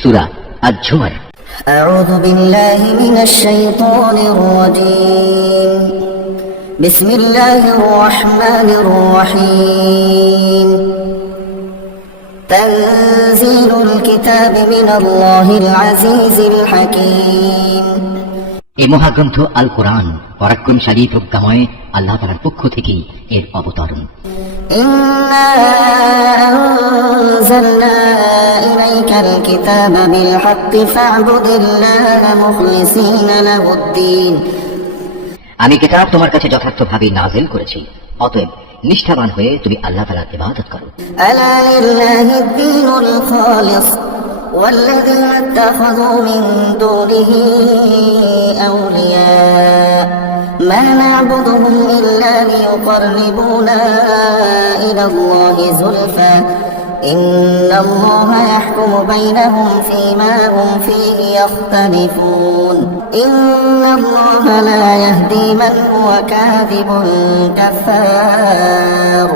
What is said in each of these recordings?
সূরা আয-ঝুমার। আউযু বিল্লাহি মিনাশ শাইতানির রাজীম। বিসমিল্লাহির রহমানির রহিম। তানজিলুল কিতাবি মিনাল্লাহিল আজিজিল হাকীম। এই মহাগ্রন্থ আল কোরআন পরাক্রমশালী প্রজ্ঞাময় আল্লাহ তাআলার পক্ষ থেকে এর অবতরণ। ইন্না আনজালনা ইলাইকাল কিতাবা বিল হাক্কি ফা'বুদিল্লাহা মুখলিসিনা লাহুদ-দ্বীন। আমি কিতাব তোমার কাছে যথার্থভাবে নাযিল করেছি, অতএব নিষ্ঠাবান হয়ে তুমি আল্লাহ তাআলার ইবাদত করো। আলা লিল্লাহিদ-দ্বীনুল খালিস والذين اتخذوا من دونه أولياء ما نعبدهم إلا ليقربونا إلى الله زلفى إن الله يحكم بينهم فيما هم فيه يختلفون إن الله لا يهدي من هو كاذب كفار।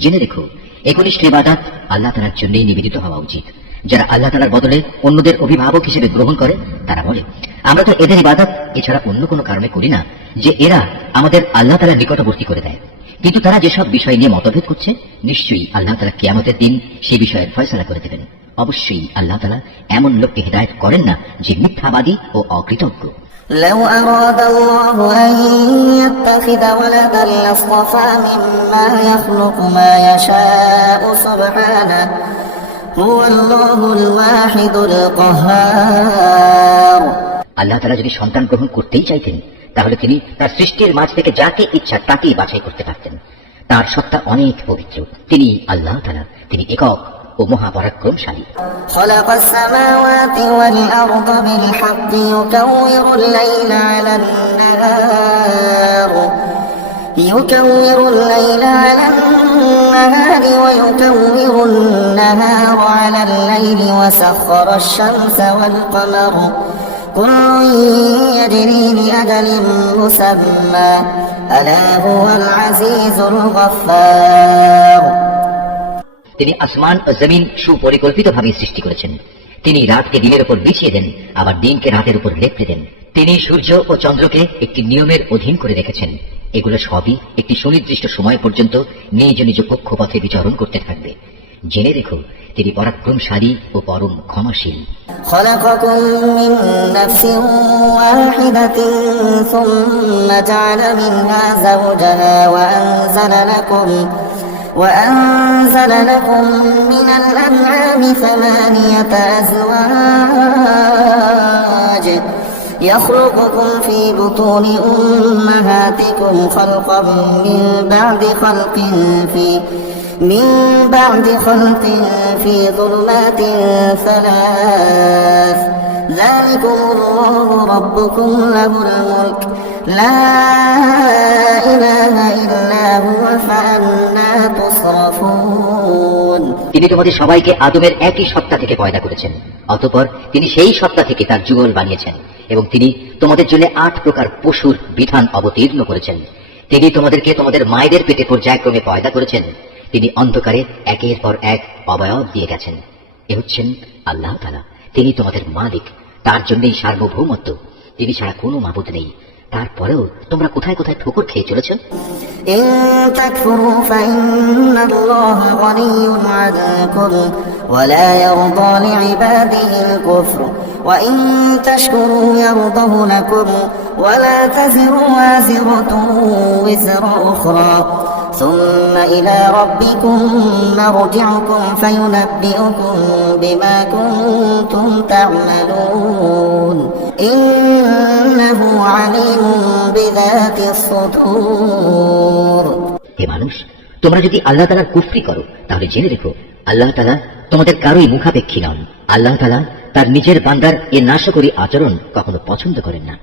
জেনে রেখো, একনিষ্ঠ ইবাদত আল্লাহ তাআলার জন্যই নিবেদিত হওয়া উচিত। যারা আল্লাহ তাআলার বদলে অন্যদের অভিভাবক হিসেবে গ্রহণ করে তারা বলে, আমরা তো এদের ইবাদত এছাড়া অন্য কোনো কারণে করি না যে এরা আমাদের আল্লাহ তাআলার নিকটবর্তী করে দেয়। কিন্তু তারা যেসব বিষয় নিয়ে মতভেদ করছে, নিশ্চয়ই আল্লাহ তাআলা কিয়ামতের দিন সেই বিষয়ের ফয়সালা করে দেবেন। অবশ্যই আল্লাহ তাআলা এমন লোককে হিদায়াত করেন না যে মিথ্যাবাদী ও অকৃতজ্ঞ। لو أراد الله أن يتخذ ولدا لاصطفى مما يخلق ما يشاء سبحانه هو الله الواحد القهار। আল্লাহ তাআলা যদি সন্তান গ্রহণ করতেই চাইতেন তাহলে তিনি তার সৃষ্টির মাঝ থেকে যাকে ইচ্ছা তাকেই বাছাই করতে পারতেন। তার সত্তা অনেক পবিত্র, তিনি আল্লাহ তাআলা, তিনি একক ও মহাপরাক্রমশালী। خلق السماوات والأرض بالحق يكور الليل على النهار ويكور النهار على الليل وسخر الشمس والقمر كل يجري لأجل مسمى ألا هو العزيز الغفار। তিনি আসমান ও জমিন সুপরিকল্পিতভাবে সৃষ্টি করেছেন। তিনি রাতকে দিনের উপর বিছিয়ে দেন, আবার দিনকে রাতের উপর লেপ্টে দেন। তিনি সূর্য ও চন্দ্রকে একটি নিয়মের অধীন করে রেখেছেন। এগুলো সবই একটি সুনির্দিষ্ট সময় পর্যন্ত নিজ নিজ কক্ষপথে বিচরণ করতে থাকবে। জেনে রেখো, তিনি পরাক্রমশালী ও পরম ক্ষমাশীল। خلقكم من نفس واحدة ثم جعل منها زوجها وأنزل لكم من الأنعام ثمانية أزواج يخلقكم في بطون أمهاتكم خلقا من بعد خلق في ظلمات ثلاث ذلكم الله ربكم له الملك لا إله إلا هو فأنا تصرفون। তিনি তোমাদের সবাইকে আদমের একই সত্তা থেকে পয়দা করেছেন, অতঃপর তিনি সেই সত্তা থেকে তার যুগল বানিয়েছেন এবং তিনি তোমাদের জন্য 8 প্রকার পশুর বিধান অবতীর্ণ করেছেন। তিনি তোমাদেরকে তোমাদের মায়েদের পেটে পর্যায়ক্রমে পয়দা করেছেন। তিনি অন্ধকারে একের পর এক অবয়ব দিয়ে গেছেন। এ হচ্ছেন আল্লাহ তাআলা, তিনি তোমাদের মালিক, তার জন্যই সার্বভৌমত্ব, তিনি ছাড়া কোনো মাবুদ নেই। তারপরেও তোমরা কোথায় কোথায় ঠোকর খেয়ে চলেছ। إن تكفروا فإن الله غني عنكم ولا يرضى لعباده الكفر وإن تشكروا يرضه لكم ولا تزر وازرة وزر أخرى ثم إلى ربكم مرجعكم فينبئكم بما كنتم تعملون إنه عليم بذات الصدور। হে মানুষ, তোমরা যদি আল্লাহ তাআলার কুফরি করো তাহলে জেনে রেখো, আল্লাহ তাআলা তোমাদের কারোই মুখাপেক্ষী নন। আল্লাহ তাআলা তার নিজের বান্দার এ নাশকরী আচরণ কখনো পছন্দ করেন না।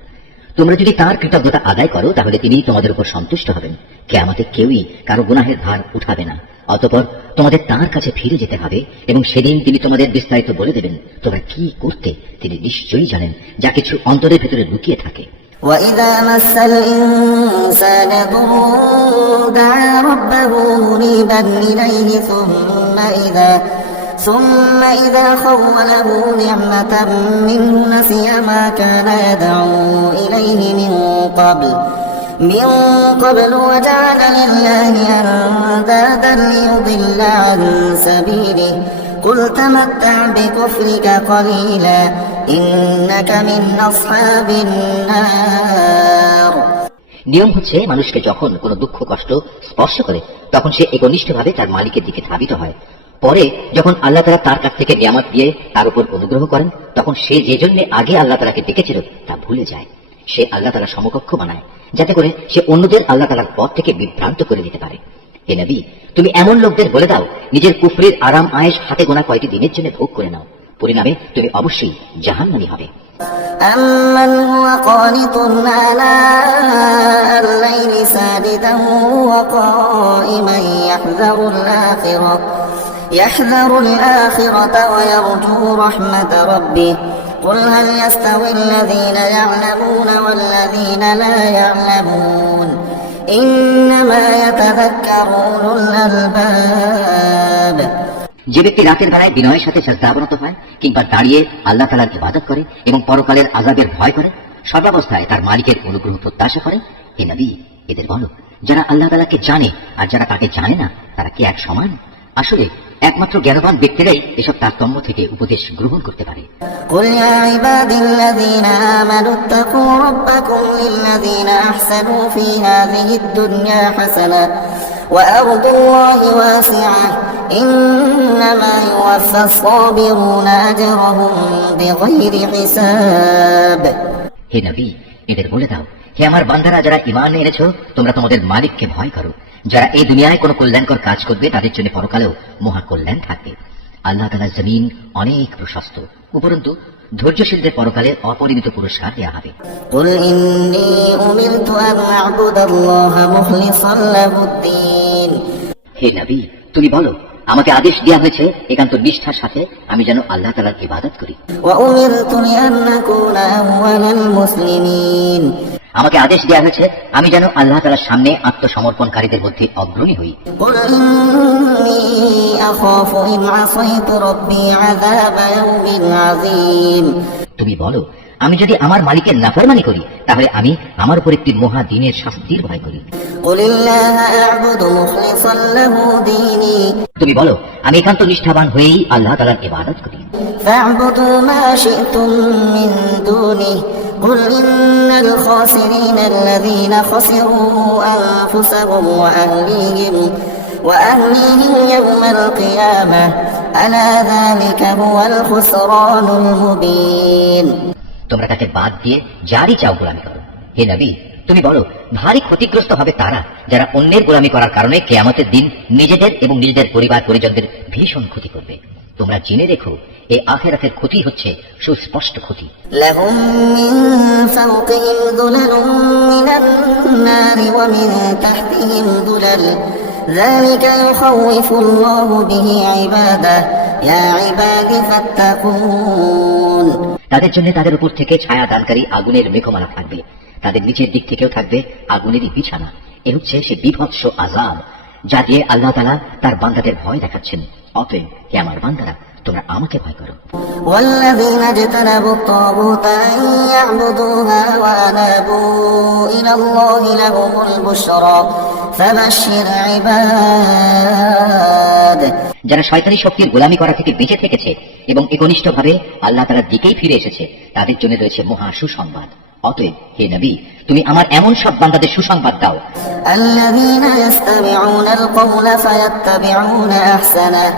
তোমরা যদি তার কৃতজ্ঞতা আদায় করো তাহলে তিনি তোমাদের উপর সন্তুষ্ট হবেন। কিয়ামতে কেউই কারো গুনাহের ভার উঠাবে না। অতঃপর তোমাদের তার কাছে ফিরে যেতে হবে এবং সেদিন তিনি তোমাদের বিস্তারিত বলে দেবেন তোমরা কি করতে। তিনি নিশ্চয়ই জানেন যা কিছু অন্তরের ভেতরে লুকিয়ে থাকে। وإذا مس الإنسان ضر دعا ربه منيبا إليه ثم إذا خوله نعمة منه نسي ما كان يدعو إليه من قبل وجعل لله أندادا ليضل عن سبيله قل تمتع بكفرك قليلا إنك من أصحاب النار। নিয়ম হচ্ছে মানুষকে যখন কোনো দুঃখ কষ্ট স্পর্শ করে তখন সে একনিষ্ঠভাবে তার মালিকের দিকে ধাবিত হয়। পরে যখন আল্লাহ তাআলা তার কাছ থেকে নিয়ামত দিয়ে তার উপর অনুগ্রহ করেন তখন সে যে জন্য আগে আল্লাহ তাআলাকে ডেকেছিল তা ভুলে যায়। সে আল্লাহ তাআলার সমকক্ষ বানায় যাতে করে সে অন্যদের আল্লাহ তাআলার পথ থেকে বিভ্রান্ত করে দিতে পারে। হে নবী, তুমি এমন লোকদের বলে দাও নিজের কুফরির আরাম আয়েশ হাতে গোনা কয়েকটি দিনের জন্য ভোগ করে নাও, পরিণামে তুমি অবশ্যই জাহান্নামী হবে। أمن هو قانت آناء الليل ساجدا وقائما يحذر الآخرة ويرجو رحمة ربه قل هل يستوي الذين يعلمون والذين لا يعلمون إنما يتذكر أولو الألباب। যে ব্যক্তি রাতের বেলায় বিনয়ের সাথে সাজদাবনত হয় কিংবা দাঁড়িয়ে আল্লাহ তাআলার ইবাদত করে এবং পরকালের আযাবের ভয় করে, সর্বাবস্থায় তার মালিকের অনুগ্রহ প্রত্যাশা করে, হে নবী এদের বলো যারা আল্লাহ তাআলাকে জানে আর যারা তাকে জানে না তারা কি এক সমান? আসলে একমাত্র জ্ঞানবান ব্যক্তিরাই এসব তারতম্য থেকে উপদেশ গ্রহণ করতে পারে। قل يا عبادي الذين آمنوا اتقوا ربكم للذين أحسنوا في هذه الدنيا حسنة وأرض الله واسعة إنما يوفى الصابرون أجرهم بغير حساب। হে নবী এদের বলে দাও, হে আমার বান্দারা যারা ঈমান এনেছো তোমরা তোমাদের মালিককে ভয় করো। যারা এই দুনিয়ায় কোনো কল্যাণকর কাজ করবে তাদের জন্য পরকালেও মহা কল্যাণ থাকবে। আল্লাহ তাআলার জমিন অনেক প্রশস্ত, উপরন্তু ধৈর্যশীলদের পরকালে অপরিমিত পুরস্কার দেওয়া হবে। قل إني أمرت أن أعبد الله مخلصا له الدين। হে নবী তুমি বলো আমাকে আদেশ দেওয়া হয়েছে একান্ত নিষ্ঠার সাথে আমি যেন আল্লাহ তাআলার ইবাদত করি। وأمرت لأن أكون أول المسلمين। আমাকে আদেশ দেওয়া হয়েছে আমি যেন আল্লাহ তাআলার সামনে আত্মসমর্পণকারীদের মধ্যে অগ্রণী হই। قل إني أخاف إن عصيت ربي عذاب يوم عظيم। তুমি বলো আমি যদি আমার মালিকের নাফরমানি করি তাহলে আমি আমার উপর একটি মহা দিনের শাস্তির ভয় করি। قل الله أعبد مخلصا له ديني। তুমি বলো আমি একান্ত নিষ্ঠাবান হয়েই আল্লাহ তাআলার ইবাদত করি। فاعبدوا ما شئتم من دونه قل إن الخاسرين الذين خسروا أنفسهم وأهليهم يوم القيامة ألا ذلك هو الخسران المبين। তোমরা তাকে বাদ দিয়ে যারই চাও গোলামি করো। হে নবী তুমি বলো ভারী ক্ষতিগ্রস্ত হবে তারা যারা অন্যের গোলামি করার কারণে কিয়ামতের দিন নিজেদের এবং নিজেদের পরিবার পরিজনদের ভীষণ ক্ষতি করবে। তোমরা জেনে রেখো এই আখিরাতের ক্ষতি হচ্ছে সুস্পষ্ট ক্ষতি। لهم من فوقهم ظلل من النار ومن تحتهم ظلل ذلك يخوف الله به عباده يا عباد فاتقون। তাদের জন্য তাদের উপর থেকে ছায়া দানকারী আগুনের মেঘমালা থাকবে, তাদের নিচের দিক থেকেও থাকবে আগুনেরই বিছানা। এ হচ্ছে সে বিভৎস আযাব যা দিয়ে আল্লাহ তাআলা তার বান্দাদের ভয় দেখাচ্ছেন। অতএব হে আমার বান্দারা তোমরা আমাকে ভয় করো। والذين اجتنبوا الطاغوت أن يعبدوها وأنابوا إلى الله لهم البشرى فبشر عباد। যারা শয়তানি শক্তির গোলামি করা থেকে বেঁচে থেকেছে এবং একনিষ্ঠভাবে আল্লাহ তাআলার দিকেই ফিরে এসেছে তাদের জন্য রয়েছে মহা সুসংবাদ। অতএব হে নবী তুমি আমার এমন সব বান্দাদের সুসংবাদ দাও الذين يستمعون القول فيتبعون أحسنه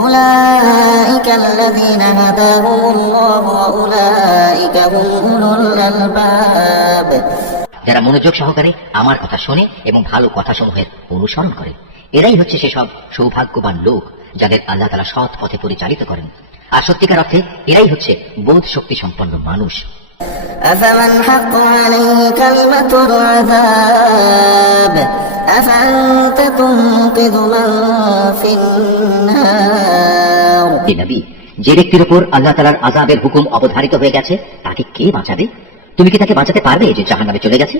أولئك الذين هداهم الله وأولئك هم أولو الألباب। যারা মনোযোগ সহকারে আমার কথা শোনে এবং ভালো কথাসমূহের অনুসরণ করে এরাই হচ্ছে সেসব সৌভাগ্যবান লোক যাদের আল্লাহ তাআলা সৎ পথে পরিচালিত করেন। আর সত্যিকার অর্থে এরাই হচ্ছে বোধ শক্তি সম্পন্ন মানুষ। أفمن حق عليه كلمة العذاب أفأنت تنقذ من في النار। হে নবী যে ব্যক্তির উপর আল্লাহ তাআলার আযাবের হুকুম অবধারিত হয়ে গেছে তাকে কে বাঁচাবে? তুমি কি তাকে বাঁচাতে পারবে যে জাহান্নামে চলে গেছে?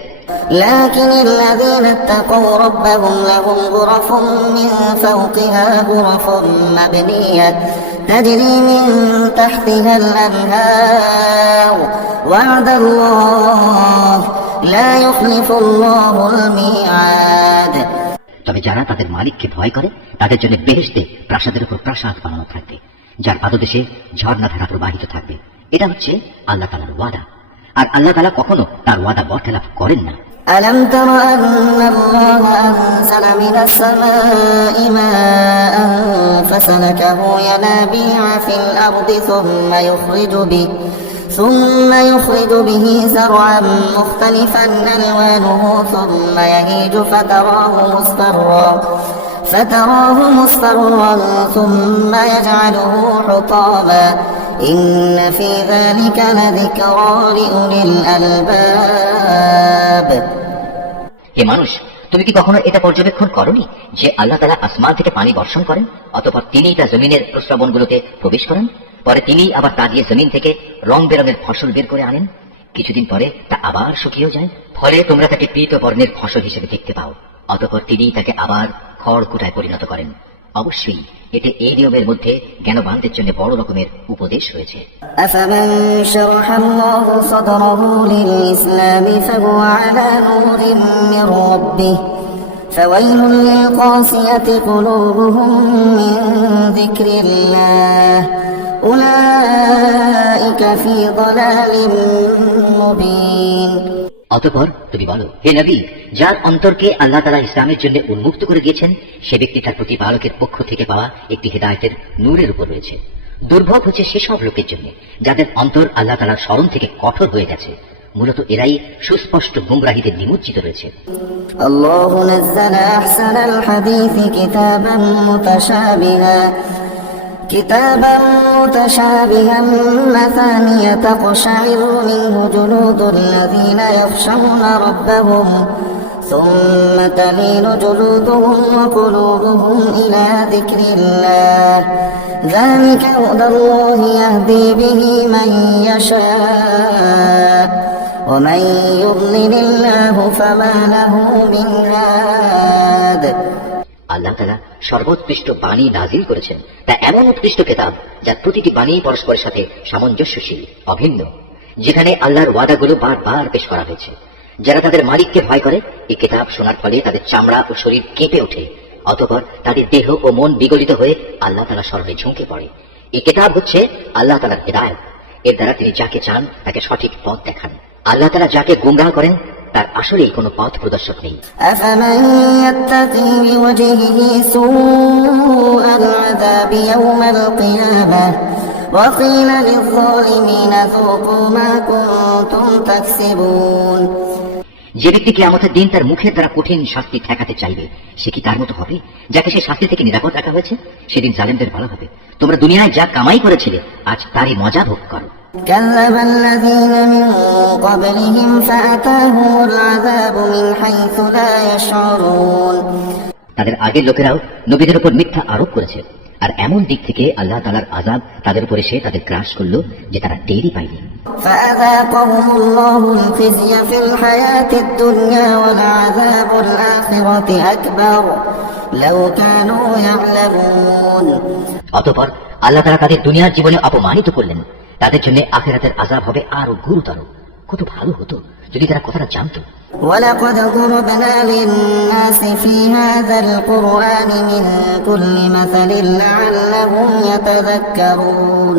لكن الذين اتقوا ربهم لهم غرف من فوقها غرف مبنية تجري من تحتها الأنهار وعد الله لا يخلف الله الميعاد। তবে যারা তাদের মালিককে ভয় করে তাদের জন্য বেহেশতে প্রাসাদের উপর প্রাসাদ বানানো থাকবে, যার পাদদেশে ঝর্ণাধারা প্রবাহিত থাকবে। এটা হচ্ছে আল্লাহ তাআলার ওয়াদা, আর আল্লাহ তাআলা কখনো তার ওয়াদা বরখেলাপ করেন না। ألم تر أن الله أنزل من السماء ماء فسلكه ينابيع في الأرض ثم يخرج به زرعا مختلفا ألوانه ثم يهيج فتراه مصفرا ثم يجعله حطاما إن في ذلك لذكرى لأولي الألباب। হে মানুষ, তুমি কি কখনো এটা পর্যবেক্ষণ করনি যে আল্লাহ তাআলা আসমান থেকে পানি বর্ষণ করেন, অতঃপর তিনি তা জমিনের প্রস্রবণগুলোতে প্রবেশ করেন, পরে তিনি আবার তা দিয়ে জমিন থেকে রং বেরঙের ফসল বের করে আনেন, কিছুদিন পরে তা আবার শুকিয়ে যায়, ফলে তোমরা তাকে পীত বর্ণের ফসল হিসেবে দেখতে পাও, অতঃপর তিনি তাকে আবার খড়কুটায় পরিণত করেন। অবশ্যই এতে এই নিয়মের মধ্যে জ্ঞানবানদের জন্য বড় রকমের উপদেশ রয়েছে। أفمن شرح الله صدره للإسلام فهو على نور من ربه فويل للقاسية قلوبهم من ذكر الله أولئك في ضلال مبين। অতঃপর তুমি বলো, হে নবী, যার অন্তরকে আল্লাহ তাআলা ইসলামের জন্য উন্মুক্ত করে দিয়েছেন সে ব্যক্তি তার প্রতিপালকের পক্ষ থেকে পাওয়া একটি হিদায়াতের নূরের উপর রয়েছে। দুর্ভোগ হচ্ছে সেসব লোকের জন্য যাদের অন্তর আল্লাহ তাআলার স্মরণ থেকে কঠোর হয়ে গেছে, মূলত এরাই সুস্পষ্ট গুমরাহিতে নিমজ্জিত রয়েছে। الله نزل أحسن الحديث كتابا متشابها مثانية تقشعر منه جلود الذين يخشون ربهم ثم تلين جلودهم وقلوبهم إلى ذكر الله ذلك هدى الله يهدي به من يشاء ومن يضلل الله فما له من هاد। আল্লাহ তাআলা সর্বোৎকৃষ্ট বাণী নাজিল করেছেন, তা এমন উৎকৃষ্ট কিতাব যার প্রতিটি বাণী পরস্পরের সাথে সামঞ্জস্যশীল, অভিন্ন, যেখানে আল্লাহর ওয়াদাগুলো বারবার পেশ করা হয়েছে। যারা তাদের মালিককে ভয় করে এই কিতাব শোনার ফলে তাদের চামড়া ও শরীর কেঁপে ওঠে, অতঃপর তাদের দেহ ও মন বিগলিত হয়ে আল্লাহ তাআলার স্মরণে ঝুঁকে পড়ে। এই কিতাব হচ্ছে আল্লাহ তাআলার হিদায়াত, এর দ্বারা তিনি যাকে চান তাকে সঠিক পথ দেখান। আল্লাহ তাআলা যাকে গুমরাহ করেন তার আসলেই কোনো পথ প্রদর্শক নেই। أفمن يتقي بوجهه سوء العذاب يوم القيامة وقيل للظالمين ذوقوا ما كنتم تكسبون। যে ব্যক্তি কিয়ামতের দিন তার মুখের দ্বারা কঠিন শাস্তি ঠেকাতে চাইবে সে কি তার মতো হবে যাকে সে শাস্তি থেকে নিরাপদ রাখা হয়েছে? সেদিন জালেমদের বলা হবে, তোমরা দুনিয়ায় যা কামাই করেছিলে আজ তারই মজা ভোগ করো। كذب الذين من قبلهم فأتاهم العذاب من حيث لا يشعرون। তাদের আগের লোকেরাও নবীদের উপর মিথ্যা আরোপ করেছে, আর এমন দিক থেকে আল্লাহ তাআলার আযাব তাদের উপর এসে তাদের গ্রাস করলো যে তারা টেরই পায়নি। فأذاقهم الله الخزي في الحياة الدنيا ولعذاب الآخرة أكبر لو كانوا يعلمون। অতঃপর আল্লাহ তাআলা তাদের দুনিয়ার জীবনে অপমানিত করলেন, তাদের জন্য আখিরাতের আযাব হবে আরো গুরুতর। কত ভালো হতো যদি তারা কথাটা জানতো। ولقد ضربنا للناس في هذا القرآن من كل مثل لعلهم يتذكرون।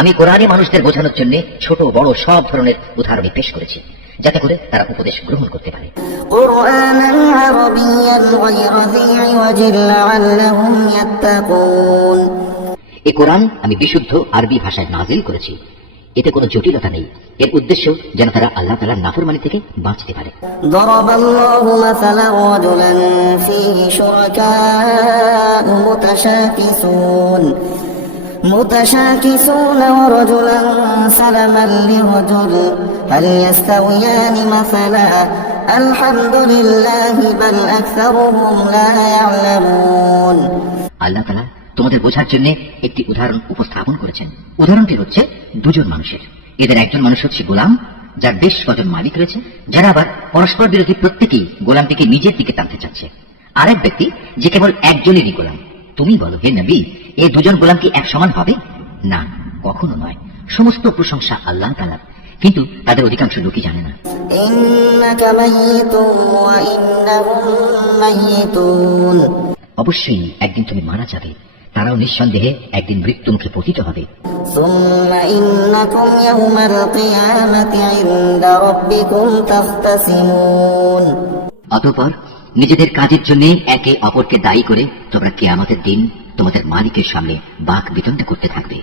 আমি কোরআনে মানুষদের বোঝানোর জন্য ছোট বড় সব ধরনের উদাহরণ পেশ করেছি যাতে করে তারা উপদেশ গ্রহণ করতে পারে। قرآنا عربيا غير ذي عوج لعلهم يتقون। এই কোরআন আমি বিশুদ্ধ আরবি ভাষায় নাজিল করেছি, এতে কোনো জটিলতা নেই। এর উদ্দেশ্য যেন তারা আল্লাহ তাআলার নাফরমানি থেকে বাঁচতে পারে। ضرب الله مثلا رجلا فيه شركاء متشاكسون ورجلا سلما لرجل هل يستويان مثلا الحمد لله بل أكثرهم لا يعلمون। আল্লাহ তাআলা তোমাদের বোঝার জন্য একটি উদাহরণ উপস্থাপন করেছেন। উদাহরণটি হচ্ছে দুজন মানুষের, এদের একজন মানুষ হচ্ছে গোলাম যার বেশ কজন মালিক রয়েছে, যারা আবার পরস্পর বিরোধী প্রত্যেকেই গোলামটিকে নিজের দিকে টানতে চাচ্ছে। আরেক ব্যক্তি যে কেবল একজনেরই গোলাম। তুমি বলো হে নবী, এই দুজন গোলাম কি এক সমান হবে? না, কখনো নয়। সমস্ত প্রশংসা আল্লাহ তাআলার, কিন্তু তাদের অধিকাংশ লোকই জানে না। إنك ميت وإنهم ميتون অবশ্যই একদিন তুমি মারা যাবে, তারাও নিঃসন্দেহে একদিন মৃত্যু মুখে পতিত হবে। ثم إنكم يوم القيامة عند ربكم تختصمون অতঃপর নিজেদের কাজের জন্য একে অপরকে দায়ী করে তোমরা কিয়ামতের দিন তোমাদের মালিকের সামনে বাক বিতণ্ডা করতে থাকবে।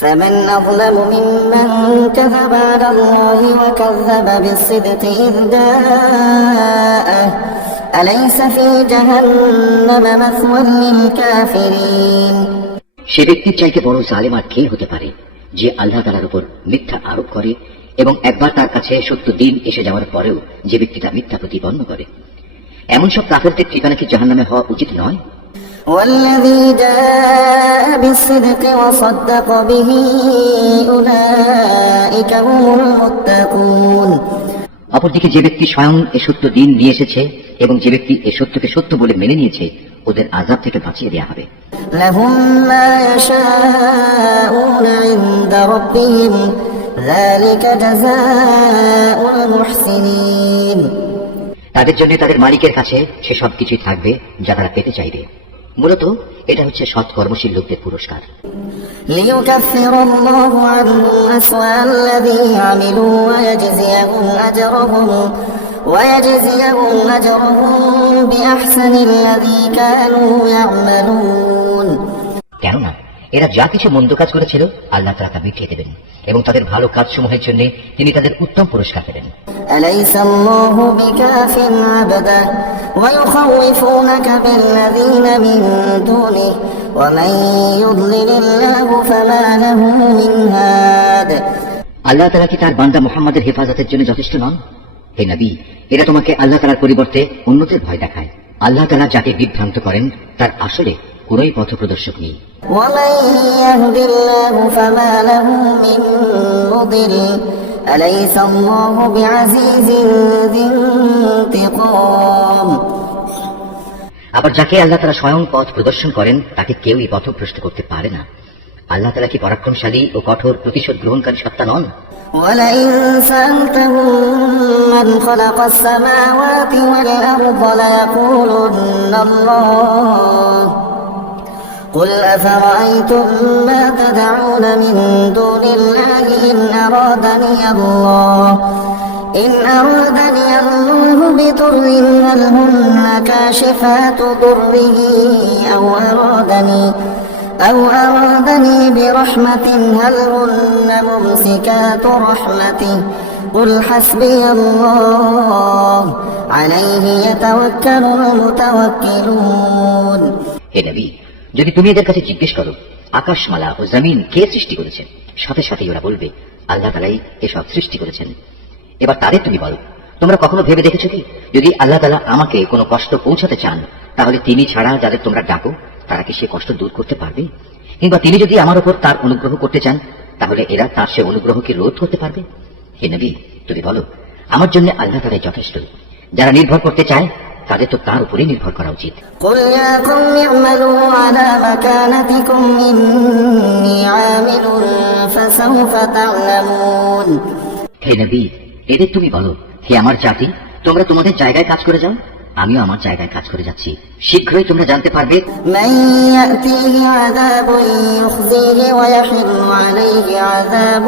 فمن أظلم ممن كذب على الله وكذب بالصدق إذ جاءه أليس في جهنم مثوى للكافرين সে ব্যক্তির চাইতে বড় জালেম আর কে হতে পারে, যে আল্লাহ তাআলার উপর মিথ্যা আরোপ করে এবং একবার তার কাছে সত্য দিন এসে যাওয়ার পরেও যে ব্যক্তিটা মিথ্যা প্রতিপন্ন করে। এমন সব কাফেরদের ঠিকানা কি জাহান্নামে হওয়া উচিত নয়? والذي جاء بالصدق وصدق به أولئك هم المتقون অপরদিকে যে ব্যক্তি স্বয়ং এ সত্য দিন নিয়ে এসেছে এবং যে ব্যক্তি এ সত্যকে সত্য বলে মেনে নিয়েছে, ওদের আযাব থেকে বাঁচিয়ে দেওয়া হবে। لهم ما يشاءون عند ربهم ذلك جزاء المحسنين তাদের জন্য তাদের মালিকের কাছে সে সবকিছুই থাকবে যা তারা পেতে চাইবে। মূলত এটা হচ্ছে সৎ কর্মশীল লোকদের পুরস্কার। ليكفر الله عنهم أسوأ الذي عملوا ويجزيهم أجرهم بأحسن الذي كانوا يعملون কেননা এরা যা কিছু মন্দ কাজ করেছিল আল্লাহ তাআলা তা মিটিয়ে দেবেন এবং তাদের ভালো কাজসমূহের জন্য তিনি তাদের উত্তম পুরস্কার দেবেন। أليس الله بكاف عبده ويخوفونك بالذين من دونه ومن يضلل الله فما له من هاد আল্লাহ তাআলা কি তার বান্দা মুহাম্মাদের হেফাজতের জন্য যথেষ্ট নন? হে নবী, এরা তোমাকে আল্লাহ তাআলার পরিবর্তে অন্যদের ভয় দেখায়। আল্লাহ তাআলা যাকে বিভ্রান্ত করেন তার আসলে কোনই পথপ্রদর্শক নেই। ومن يهد الله فما له من مضل أليس الله بعزيز ذي انتقام আবার যাকে আল্লাহ তাআলা স্বয়ং পথ প্রদর্শন করেন তাকে কেউই পথভ্রষ্ট করতে পারে না। আল্লাহ তাআলা কি পরাক্রমশালী ও কঠোর প্রতিশোধ গ্রহণকারী সত্তা নন? ولئن سألتهم من خلق السماوات والأرض ليقولن الله قل أفرأيتم ما تدعون من دون الله إن أرادني الله بضر هل هن كاشفات ضره أو أرادني برحمة هل هن ممسكات رحمته قل حسبي الله عليه يتوكل المتوكلون হে নবী, যদি তুমি এদের কাছে জিজ্ঞেস করো আকাশমালা ও জমিন কে সৃষ্টি করেছেন, সাথে সাথে ওরা বলবে আল্লাহ তাআলাই এসব সৃষ্টি করেছেন। এবার তাদের তুমি বলো, তোমরা কখনো ভেবে দেখেছো কি, যদি আল্লাহ তাআলা আমাকে কোনো কষ্ট পৌঁছাতে চান তাহলে তিনি ছাড়া যাদের তোমরা ডাকো তারা কি সে কষ্ট দূর করতে পারবে? কিংবা তিনি যদি আমার উপর তার অনুগ্রহ করতে চান তাহলে এরা তার সে অনুগ্রহকে রোধ করতে পারবে? হে নবী, তুমি বলো আমার জন্য আল্লাহ তাআলাই যথেষ্ট। যারা নির্ভর করতে চায় তাদের তো তার উপরেই নির্ভর করা উচিত। قل يا قوم اعملوا على مكانتكم إني عامل فسوف تعلمون হে নবী, এদের তুমি বলো, হে আমার জাতি, তোমরা তোমাদের জায়গায় কাজ করে যাও, আমিও আমার জায়গায় কাজ করে যাচ্ছি। শীঘ্রই তোমরা জানতে পারবে من يأتيه عذاب يخزيه ويحل عليه عذاب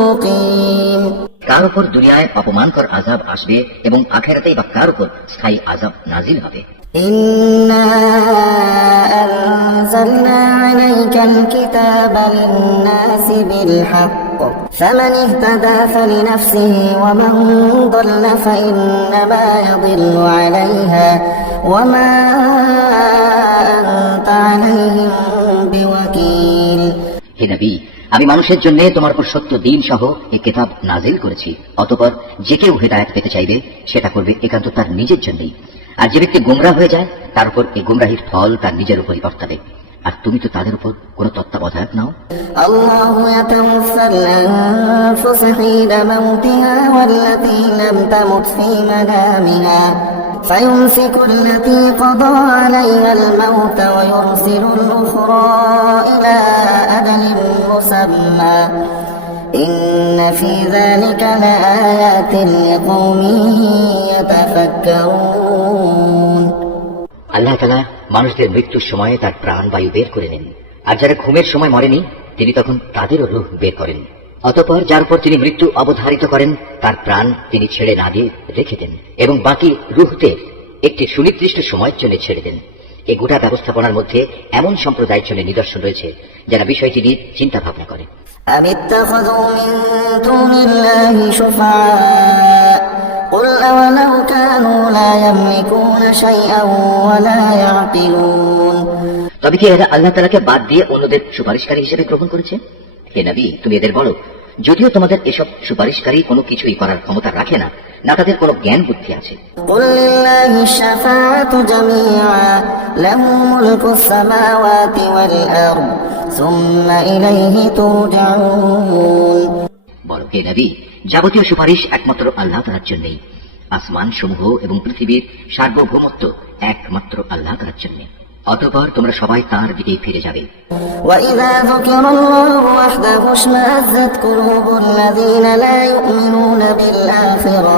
مقيم কার উপর দুনিয়ায় অপমানকর আযাব আসবে এবং আখিরাতেই বা কার উপর স্থায়ী আযাব নাজিল হবে। إنا أنزلنا عليك الكتاب للناس بالحق فمن اهتدى فلنفسه ومن ضل فإنما يضل عليها وما أنت عليهم بوكيل হে নবী, আমি মানুষের জন্য তোমার উপর সত্য দিন সহ এই কিতাব নাজিল করেছি। অতঃপর যে কেউ হেদায়েত পেতে চাইবে সেটা করবে একান্ত তার নিজের জন্যই, আর যে ব্যক্তি গোমরাহ হয়ে যায় তার উপর এই গোমরাহির ফল তার নিজের উপরই বর্তাবে। আর তুমি তো তাদের উপর কোনো তত্ত্বাবধায়ক নাও। الله يتوفى الأنفس حين موتها والتي لم تمت في منامها فيمسك التي قضى عليها الموت ويرسل الأخرى إلى أجل مسمى إن في ذلك لآيات لقوم يتفكرون আল্লাহ তাআলা মানুষদের মৃত্যুর সময়ে তার প্রাণবায়ু বের করে নেন, আর যারা ঘুমের সময় মরেনি তিনি তখন তাদেরও রূহ বের করেন। অতঃপর যার উপর তিনি মৃত্যু অবধারিত করেন তার প্রাণ তিনি ছেড়ে না দিয়ে রেখে দেন এবং বাকি রূহদের একটি সুনির্দিষ্ট সময়ের জন্য ছেড়ে দেন। এই গোটা ব্যবস্থাপনার মধ্যে এমন সম্প্রদায়ের জন্য নিদর্শন রয়েছে যারা বিষয়টি নিয়ে চিন্তা ভাবনা করে। أم اتخذوا من دون الله شفعاء قل أولو كانوا لا يملكون شيئا ولا يعقلون তবে কি এরা আল্লাহ তাআলাকে বাদ দিয়ে অন্যদের সুপারিশকারী হিসেবে গ্রহণ করেছে? হে নবী, তুমি এদের বলো, যদিও তোমাদের এসব সুপারিশকারী কোনো কিছুই করার ক্ষমতা রাখে না, না তাদের কোনো জ্ঞান বুদ্ধি আছে। قل لله الشفاعة جميعا له ملك السماوات والأرض ثم إليه ترجعون বলো হে নবী, যাবতীয় সুপারিশ একমাত্র আল্লাহ তাআলার জন্যই। আসমান সমূহ এবং পৃথিবীর সার্বভৌমত্ব একমাত্র আল্লাহ তাআলার জন্য। অতঃপর তোমরা সবাই তাঁর দিকেই ফিরে যাবে। وإذا ذكر الله وحده اشمأزت قلوب الذين لا يؤمنون بالآخرة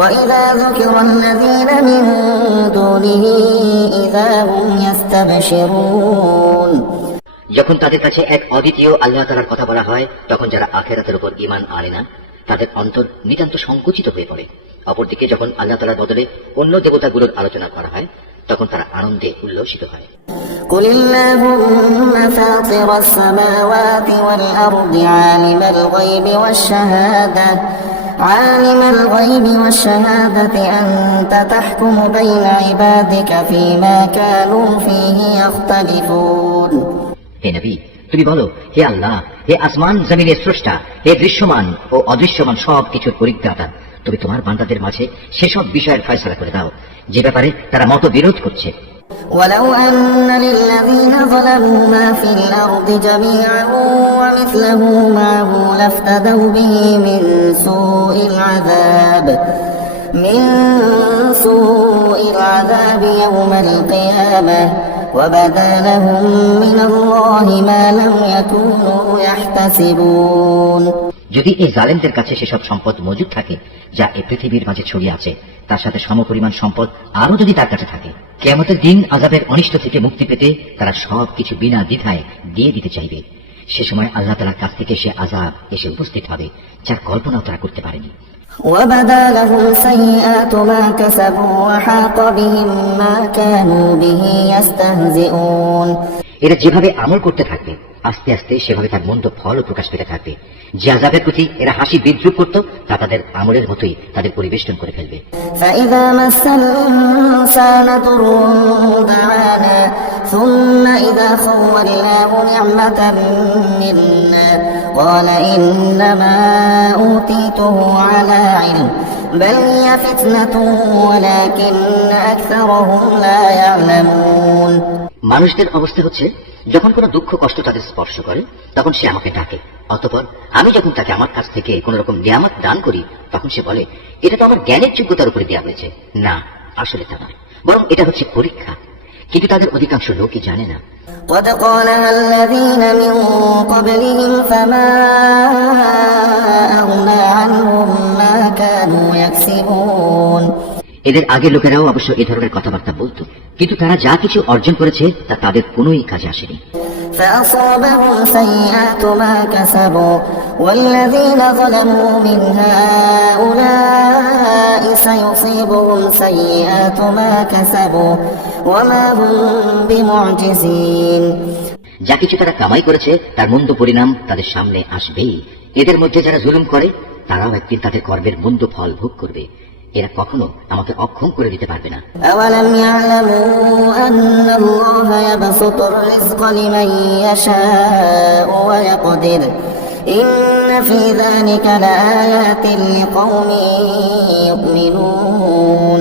وإذا ذكر الذين من دونه إذا هم يستبشرون যখন তাদের কাছে এক অদ্বিতীয় আল্লাহ তাআলার কথা বলা হয় তখন যারা আখিরাতের উপর ঈমান আনে না তাদের অন্তর নিতান্ত সংকুচিত হয়ে পড়ে। অপরদিকে যখন আল্লাহ তাআলার বদলে অন্য দেবতাগুলোর আলোচনা করা হয় তখন তারা আনন্দে উল্লসিত হয়। قل اللهم فاطر السماوات والأرض عالم الغيب والشهادة أنت تحكم بين عبادك فيما كانوا فيه يختلفون হে নবী, তুমি বলো, হে আল্লাহ, হে আসমান জমিনের স্রষ্টা, হে দৃশ্যমান ও অদৃশ্যমান সব কিছুর পরিজ্ঞাতা, তুমি তোমার বান্দাদের মাঝে সেসব বিষয়ের ফয়সালা করে দাও যে ব্যাপারে তারা মতবিরোধ করছে। ولو أن للذين ظلموا ما في الأرض جميعا ومثله معه لافتدوا به من سوء العذاب يوم القيامة وبدا لهم من الله ما لم يكونوا يحتسبون যদি এই জালেমদের কাছে সেসব সম্পদ মজুদ থাকে যা এই পৃথিবীর মাঝে ছড়িয়ে আছে, তার সাথে সমপরিমাণ সম্পদ আরো যদি তার কাছে থাকে, কিয়ামতের দিন আযাবের অনিষ্ট থেকে মুক্তি পেতে তারা সব কিছু বিনা দ্বিধায় দিয়ে দিতে চাইবে। সে সময় আল্লাহ তাআলার কাছ থেকে সে আযাব এসে উপস্থিত হবে যার কল্পনাও তারা করতে পারেনি। وبدا لهم سيئات ما كسبوا وحاق بهم ما كانوا به يستهزئون এরা যেভাবে আমল করতে থাকবে আস্তে আস্তে সেভাবে তার মন্দ ফলও প্রকাশ পেতে থাকবে। যে আযাবের প্রতি এরা হাসি বিদ্রুপ করত তা তাদের আমলের মতোই তাদের পরিবেষ্টন করে ফেলবে। فإذا مس الإنسان ضر دعانا ثم إذا خولناه نعمة منا قال إنما أوتيته على علم بل هي فتنة ولكن أكثرهم لا يعلمون মানুষদের অবস্থা হচ্ছে, যখন কোনো দুঃখ কষ্ট তাদের স্পর্শ করে তখন সে আমাকে ডাকে, অতঃপর আমি যখন তাকে আমার কাছ থেকে কোন রকম নিয়ামত দান করি তখন সে বলে এটা তো আমার জ্ঞানের যোগ্যতার উপরে দেওয়া হয়েছে। না, আসলে তা নয়, বরং এটা হচ্ছে পরীক্ষা। কিন্তু তাদের অধিকাংশ লোকই জানে না। قد قالها الذين من قبلهم فما أغنى عنهم ما كانوا يكسبون এদের আগের লোকেরাও অবশ্য এ ধরনের কথাবার্তা বলতো, কিন্তু তারা যা কিছু অর্জন করেছে তা তাদের কোনোই কাজে আসেনি। فأصابهم سيئات ما كسبوا والذين ظلموا من هؤلاء سيصيبهم سيئات ما كسبوا وما هم بمعجزين যা কিছু তারা কামাই করেছে তার মন্দ পরিণাম তাদের সামনে আসবেই। এদের মধ্যে যারা জুলুম করে তারাও একদিন তাদের কর্মের মন্দ ফল ভোগ করবে। এরা কখনো আমাকে অক্ষম করে দিতে পারবে না। أولم يعلموا أن الله يبسط الرزق لمن يشاء ويقدر إن في ذلك لآيات لقوم يؤمنون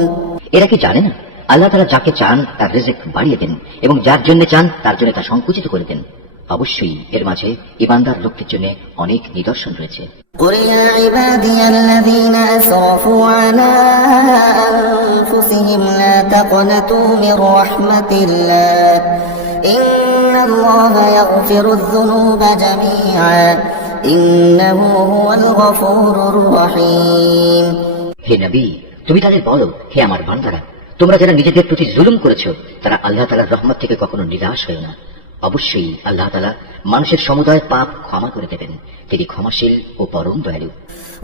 এরা কি জানে না আল্লাহ তাআলা যাকে চান তার রিজিক বাড়িয়ে দেন এবং যার জন্য চান তার জন্য তা সংকুচিত করে দেন। অবশ্যই এর মাঝে ঈমানদার লোকদের জন্য অনেক নিদর্শন রয়েছে। قل يا عبادي الذين أسرفوا على أنفسهم لا تقنطوا من رحمة الله إن الله يغفر الذنوب جميعا إنه هو الغفور الرحيم। হে নবী, তুমি তাদের বলো, হে আমার বান্দারা, তোমরা যারা নিজেদের প্রতি জুলুম করেছো তারা আল্লাহ তাআলার রহমত থেকে কখনো নিরাশ হয় না। অবশ্যই আল্লাহ তাআলা মানুষের সমুদয় পাপ ক্ষমা করে দেবেন, তিনি ক্ষমাশীল ও পরম দয়ালু।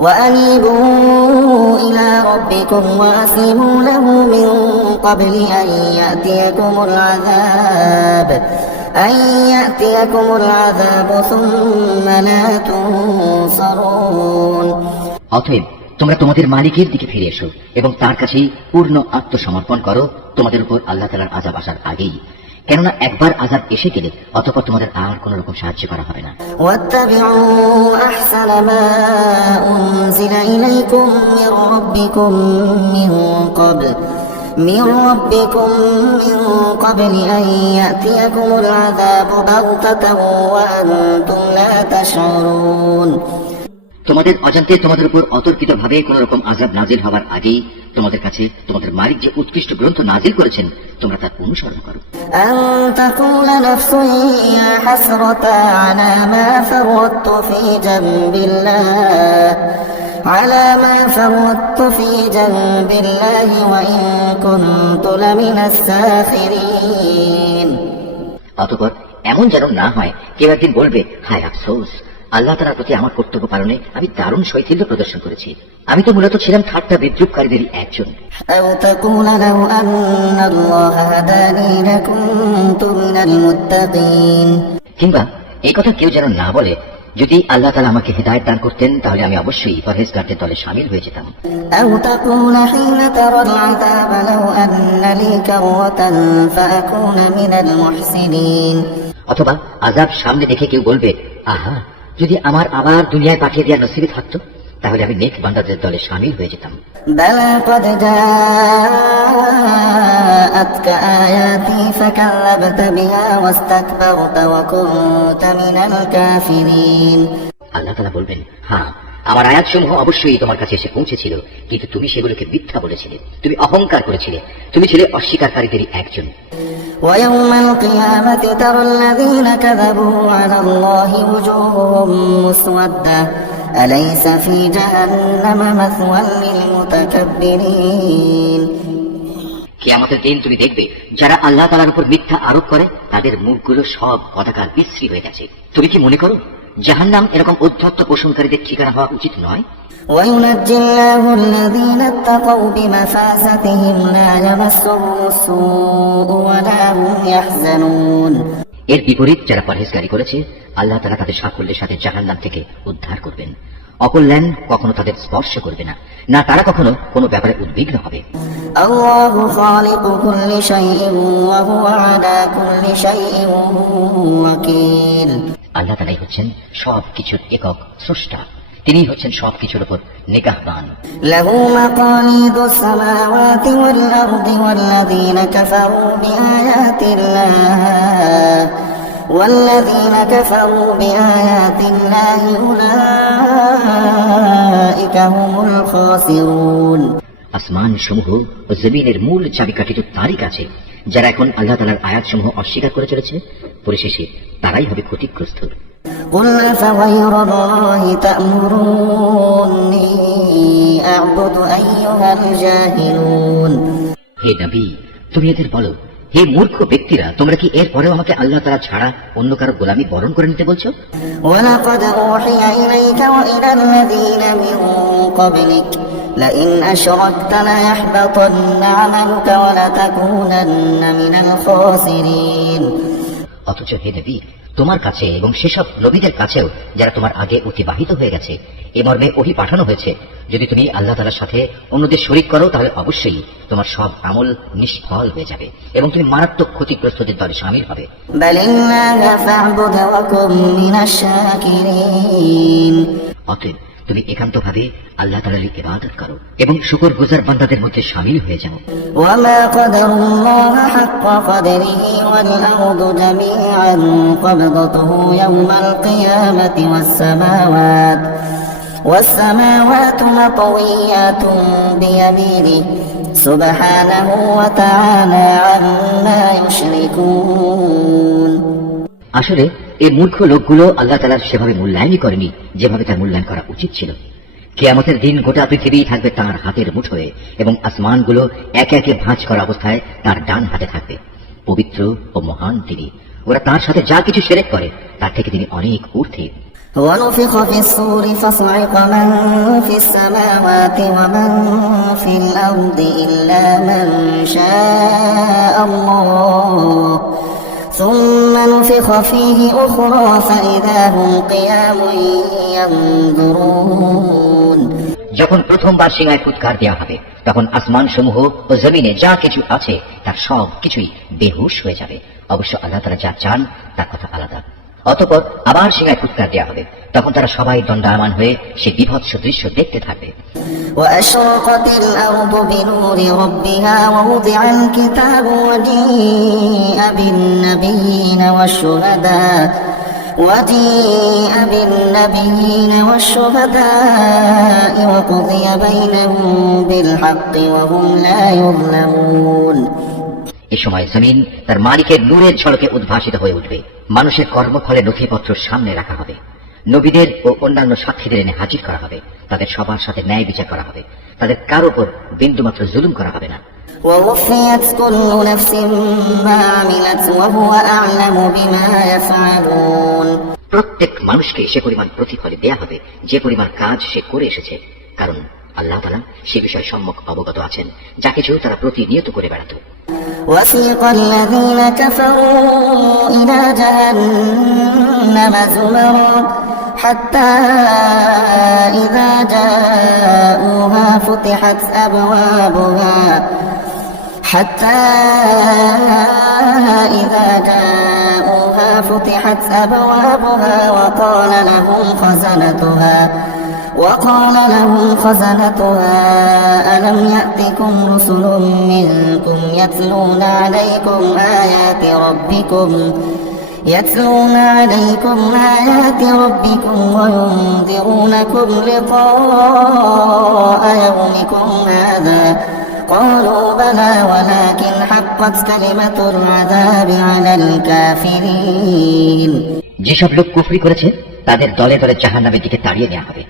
وأنيبوا إلى ربكم وأسلموا له من قبل أن يأتيكم العذاب ثم لا تنصرون। অতএব তোমরা তোমাদের মালিকের দিকে ফিরে এসো এবং তার কাছেই পূর্ণ আত্মসমর্পণ করো তোমাদের উপর আল্লাহ তাআলার আযাব আসার আগেই, কেননা একবার আযাব এসে গেলে অতঃপর তোমাদের আর কোন রকম সাহায্য করা হবে না। واتبعوا أحسن ما أنزل إليكم من ربكم من قبل أن يأتيكم العذاب بغتة وأنتم لا تشعرون। তোমাদের অজান্তে তোমাদের উপর অতর্কিতভাবে কোন রকম আযাব নাজিল হওয়ার আগেই তোমাদের কাছে তোমাদের মালিক যে উৎকৃষ্ট গ্রন্থ নাজিল করেছেন তোমরা তার অনুসরণ করো। أن تقول نفس يا حسرة على ما فرطت في جنب الله وإن كنت لمن الساخرين। অতঃপর এমন যেন না হয় কেউ একদিন বলবে, হায় আফসোস, আল্লাহ তাআলার প্রতি আমার কর্তব্য পালনে আমি দারুণ শৈথিল্য প্রদর্শন করেছি, আমি তো মূলত ছিলাম ঠাট্টা বিদ্রুপকারীদেরই একজন। أو تقول لو أن الله هداني لكنت من المتقين। কিংবা এই কথা কেউ যেন না বলে, যদি আল্লাহ তাআলা আমাকে হিদায়াত দান করতেন তাহলে আমি অবশ্যই পরহেজগারদের দলে শামিল হয়ে যেতাম। أو تقول حين ترى العذاب لو أن لي كرة فأكون من المحسنين। অথবা আযাব সামনে দেখে কেউ বলবে, আহা, যদি আমার আবার দুনিয়ায় পাঠিয়ে দেওয়ার নসিবে থাকতো তাহলে আমি নেক বান্দাদের দলে শামিল হয়ে যেতাম। بلى قد جاءتك آياتي فكذبت بها واستكبرت وكنت من الكافرين। আল্লাহ তাআলা বলবেন, হ্যাঁ, আমার আয়াতসমূহ অবশ্যই তোমার কাছে এসে পৌঁছেছিল, কিন্তু তুমি সেগুলোকে মিথ্যা বলেছিলে, তুমি অহংকার করেছিলে, তুমি ছিলে অস্বীকারীদেরই একজন। ويوم القيامة ترى الذين كذبوا على الله وجوههم مسودة أليس في جهنم مثوى للمتكبرين। কিয়ামতের দিন তুমি দেখবে যারা আল্লাহ তাআলার উপর মিথ্যা আরোপ করে তাদের মুখগুলো সব পতাকার বিশ্রী হয়ে গেছে। তুমি কি মনে করো জাহান্নাম এরকম উদ্ধত্ত পোষণকারীদের ঠিকানা হওয়া উচিত নয়? وينجي الله الذين اتقوا بمفازتهم لا يمسهم السوء ولا هم يحزنون। এর বিপরীত যারা পরহেজগারি করেছে আল্লাহ তাআলা তাদের সাফল্যের সাথে জাহান্নাম থেকে উদ্ধার করবেন। অকল্যাণ কখনো তাদের স্পর্শ করবে না, না তারা কখনো কোনো ব্যাপারে উদ্বিগ্ন হবে। الله خالق كل شيء وهو على كل شيء وكيل। আল্লাহ তাআলাই হচ্ছেন সব কিছুর একক স্রষ্টা, তিনিই হচ্ছেন সব কিছুর উপর নিগাহবান। له مقاليد السماوات والأرض والذين كفروا بآيات الله أولئك هم الخاسرون। আসমান সমূহ ও জমিনের মূল চাবিকাঠি তো তারই কাছে। যারা এখন আল্লাহ তাআলার আয়াত সমূহ অস্বীকার করে চলেছে পরিশেষে তারাই হবে ক্ষতিগ্রস্ত। قل أفغير الله تأمروني أعبد أيها الجاهلون। হে নবী, তুমি এদের বলো, হে মূর্খ ব্যক্তিরা, তোমরা কি এর পরেও আমাকে আল্লাহ তাআলা ছাড়া অন্য কারো গোলামি বরণ করে নিতে বলছো? ولقد أوحي إليك وإلى الذين من قبلك لئن أشركت ليحبطن عملك ولتكونن من الخاسرين। অথচ হে নবী, তোমার কাছে এবং সেসব নবীদের কাছেও যারা তোমার আগে অতিবাহিত হয়ে গেছে এ মর্মে ওহী পাঠানো হয়েছে, যদি তুমি আল্লাহ তাআলার সাথে অন্যদের শরীক করো তাহলে অবশ্যই তোমার সব আমল নিষ্ফল হয়ে যাবে এবং তুমি মারাত্মক ক্ষতিগ্রস্তদের দলে শামিল হবে। بل الله فاعبد وكن من الشاكرين। অতএব তুমি একান্তভাবে আল্লাহ তাআলার ইবাদত করো এবং শুকরগুজার বান্দাদের মধ্যে শামিল হয়ে যাও। وما قدروا الله حق قدره والأرض جميعا قبضته يوم القيامة والسماوات مطويات بيمينه سبحانه وتعالى عما يشركون। আসলে এই মূর্খ লোকগুলো আল্লাহ তাআলার সেভাবে মূল্যায়নই করেনি যেভাবে তার মূল্যায়ন করা উচিত ছিল। কিয়ামতের দিন গোটা পৃথিবী থাকবে তার হাতের মুঠোয় এবং আসমানগুলো একে একে ভাঁজ করা অবস্থায় তার ডান হাতে থাকবে। পবিত্র ও মহান তিনি। ওরা তার সাথে যা কিছু শিরক করে তার থেকে তিনি অনেক ঊর্ধ্বে। ونفخ في الصور فصعق من في السماوات ومن في الأرض إلا من شاء الله ثم نفخ فيه أخرى فإذا هم قيام ينظرون। যখন প্রথমবার সিংহায় ফুৎকার দেওয়া হবে তখন আসমান সমূহ ও জমিনে যা কিছু আছে তার সব কিছুই বেহুশ হয়ে যাবে। অবশ্য আল্লাহ তাআলা যা চান তার কথা আলাদা। অতঃপর আবার সিংহায় ফুৎকার দেওয়া হবে, তখন তারা সবাই দণ্ডায়মান হয়ে সে বিভৎস দৃশ্য দেখতে থাকবে। وأشرقت الأرض بنور ربها ووضع الكتاب وجيء بالنبيين والشهداء وقضي بينهم بالحق وهم لا يظلمون। এ সময় জমিন তার মালিকের নূরের ঝলকে উদ্ভাসিত হয়ে উঠবে। মানুষের কর্মফলে নথিপত্র সামনে রাখা হবে, নবীদের ও অন্যান্য সাক্ষীদের এনে হাজির করা হবে, তাদের সবার সাথে ন্যায় বিচার করা হবে, তাদের কারো উপর বিন্দুমাত্র জুলুম করা হবে না। ووفيت كل نفس ما عملت وهو أعلم بما يفعلون। প্রত্যেক মানুষকে সে পরিমাণ প্রতিফল দেয়া হবে যে পরিমাণ কাজ সে করে এসেছে, কারণ আল্লাহ তাআলা সে বিষয়ে সম্যক অবগত আছেন যা কিছু তারা প্রতিনিয়ত করে বেড়াত। وسيق الذين كفروا إلى جهنم زمرا حتى إذا جاءوها فتحت أبوابها وقال لهم خزنتها ألم يأتكم رسل منكم يتلون عليكم آيات ربكم وينذرونكم لقاء يومكم هذا قالوا بلى ولكن حقت كلمة العذاب على الكافرين। যেসব লোক কুফরি করেছে তাদের দলে দলে জাহান্নামের দিকে তাড়িয়ে নেওয়া হবে।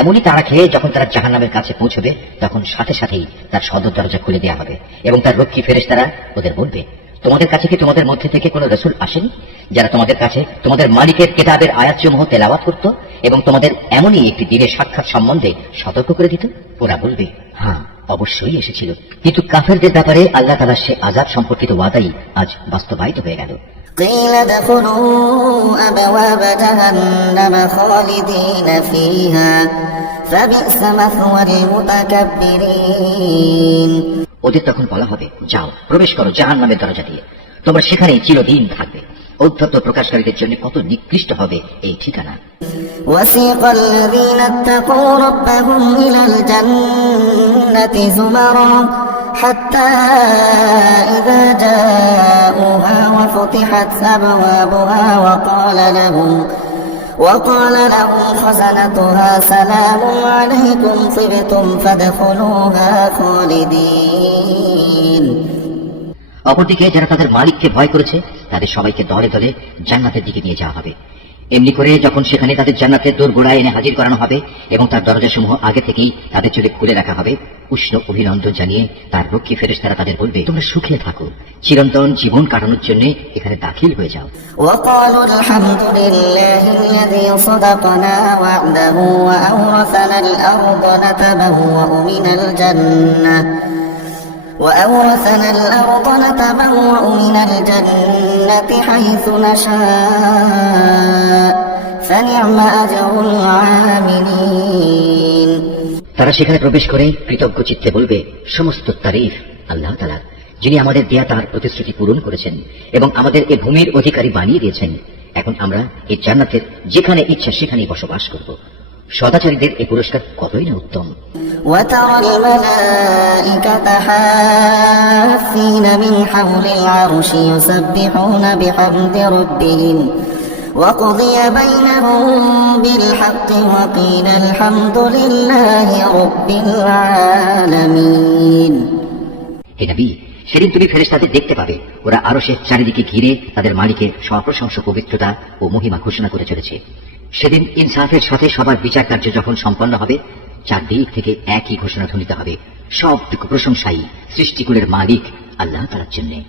এমনই তারা খেয়ে যখন তারা জাহান্নামের কাছে পৌঁছবে তখন সাথে সাথেই তার সদর দরজা খুলে দেওয়া হবে এবং তার রক্ষী ফেরেশতারা ওদের বলবে, তোমাদের কাছে কি তোমাদের মধ্যে থেকে কোনো রাসূল আসেনি যারা তোমাদের কাছে তোমাদের মালিকের কিতাবের আয়াতসমূহ তেলাওয়াত করত এবং তোমাদের এমনই একটি দিনের সাক্ষাৎ সম্বন্ধে সতর্ক করে দিত? ওরা বলবে, হ্যাঁ অবশ্যই এসেছিল। কিন্তু কাফেরদের ব্যাপারে আল্লাহ তাআলার সে আযাব সম্পর্কিত ওয়াদাই আজ বাস্তবায়িত হয়ে গেল। قيل ادخلوا أبواب جهنم خالدين فيها فبئس مثوى المتكبرين। ওদের তখন বলা হবে, যাও প্রবেশ করো জাহান্নামের দরজা দিয়ে, তোমরা সেখানেই চিরদিন থাকবে। ঔদ্ধত্য প্রকাশকারীদের জন্য কত নিকৃষ্ট হবে এই ঠিকানা। وسيق الذين اتقوا ربهم إلى الجنة زمرا حتى إذا جاءوها وفتحت أبوابها وقال لهم خزنتها سلام عليكم طبتم فادخلوها خالدين। অপরদিকে যারা তাদের মালিককে ভয় করেছে তাদের সবাইকে দলে দলে জান্নাতের দিকে নিয়ে যাওয়া হবে। এমনি করে যখন সেখানে তাদের জান্নাতের দোরগোড়ায় এনে হাজির করানো হবে এবং তার দরজাসমূহ আগে থেকেই তাদের জন্য খুলে রাখা হবে, উষ্ণ অভিনন্দন জানিয়ে তার রক্ষী ফেরেশতারা তাদের বলবে, তোমরা সুখে থাকো, চিরন্তন জীবন কাটানোর জন্য এখানে দাখিল হয়ে যাও। وقالوا الحمد لله الذي صدقنا وعده وأورثنا الأرض نتبوأ من الجنة حيث نشاء فنعم أجر العاملين। তারা সেখানে প্রবেশ করে কৃতজ্ঞ চিত্তে বলবে, সমস্ত তারিফ আল্লাহ তাআলার, যিনি আমাদের দেয়া তার প্রতিশ্রুতি পূরণ করেছেন এবং আমাদের এই ভূমির অধিকারী বানিয়ে দিয়েছেন। এখন আমরা এই জান্নাতের যেখানে ইচ্ছা সেখানেই বসবাস করব। সদাচারীদের এই পুরস্কার কতই না উত্তম। وترى الملائكة حافين من حول العرش يسبحون بحمد ربهم وقضي بينهم بالحق وقيل الحمد لله رب العالمين। হে নবী, সেদিন তুমি ফেরেশতাদের দেখতে পাবে, ওরা আরশের চারিদিকে ঘিরে তাদের মালিকের সপ্রশংসা পবিত্রতা ও মহিমা ঘোষণা করে চলেছে। সেদিন ইনসাফের সাথে সবার বিচার কার্য যখন সম্পন্ন হবে, চারদিক থেকে একই ঘোষণা ধ্বনিত হবে, সবটুকু প্রশংসাই সৃষ্টিকুলের মালিক আল্লাহ তাআলার জন্য।